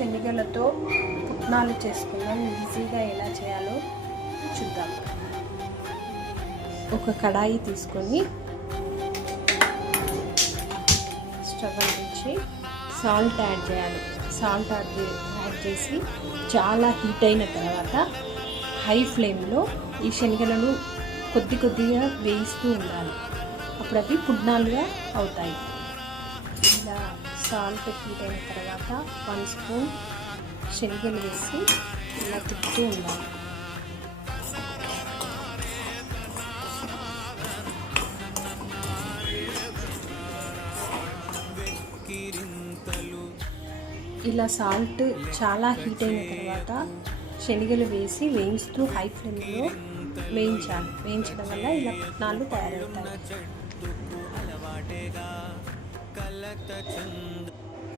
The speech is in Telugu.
శనగలతో పుట్నాలు చేసుకుందాం. ఈజీగా ఎలా చేయాలో చూద్దాం. ఒక కడాయి తీసుకొని స్టవ్ అంటించి సాల్ట్ యాడ్ చేయాలి. సాల్ట్ యాడ్ చేసి చాలా హీట్ అయిన తర్వాత హై ఫ్లేమ్లో ఈ శనగలను కొద్దిగా వేయిస్తూ ఉండాలి. అప్పుడు అవి పుట్నాలుగా అవుతాయి. ఇలా సాల్ట్ హీట్ అయిన తర్వాత 1 స్పూన్ శనగలు వేసి ఇలా తిప్పుతూ ఉండాలి. ఇలా సాల్ట్ చాలా హీట్ అయిన తర్వాత శనగలు వేసి వేయిస్తూ హై ఫ్లేమ్లో వేయించాలి. వేయించడం వల్ల ఇలా పుట్నాలు తయారవుతాయి.